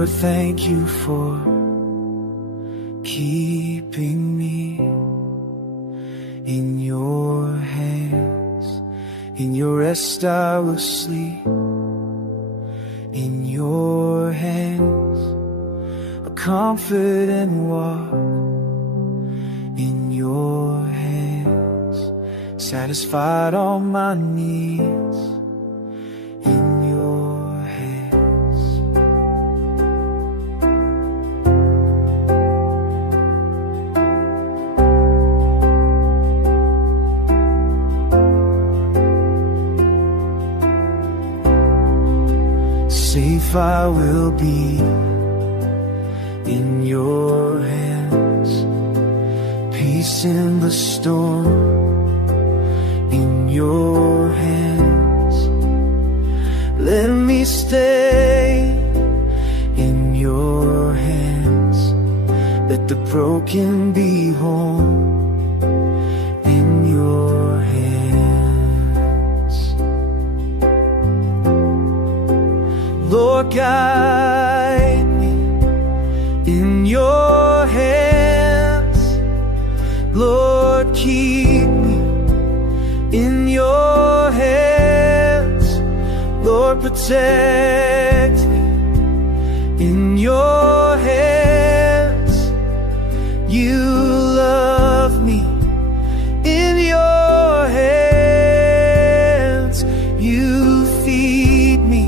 Lord, thank you for keeping me in your hands. In your rest I will sleep. In your hands, a confident walk. In your hands, satisfied all my needs. In your hands. Safe I will be in your hands. Peace in the storm. In your hands, let me stay. In your hands, let the broken be whole. In your hands, Lord, guide me. In your hands, Lord, keep me. In your hands, Lord, protect me. In your hands, you love me. In your hands, you feed me.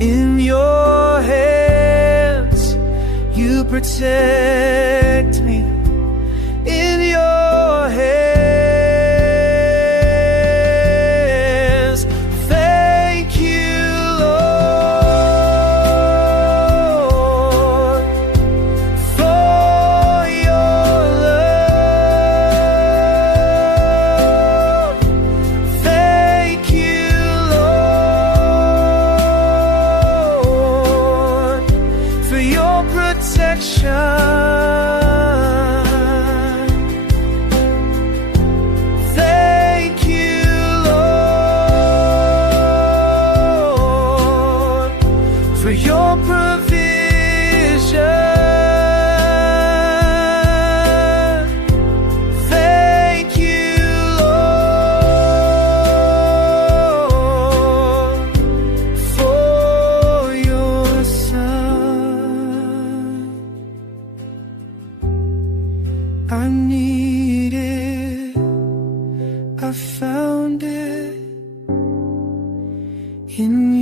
In your hands, you protect me. In your hands, thank you, Lord, for your protection. Thank you, Lord, for your Son. I need it, I found it in you.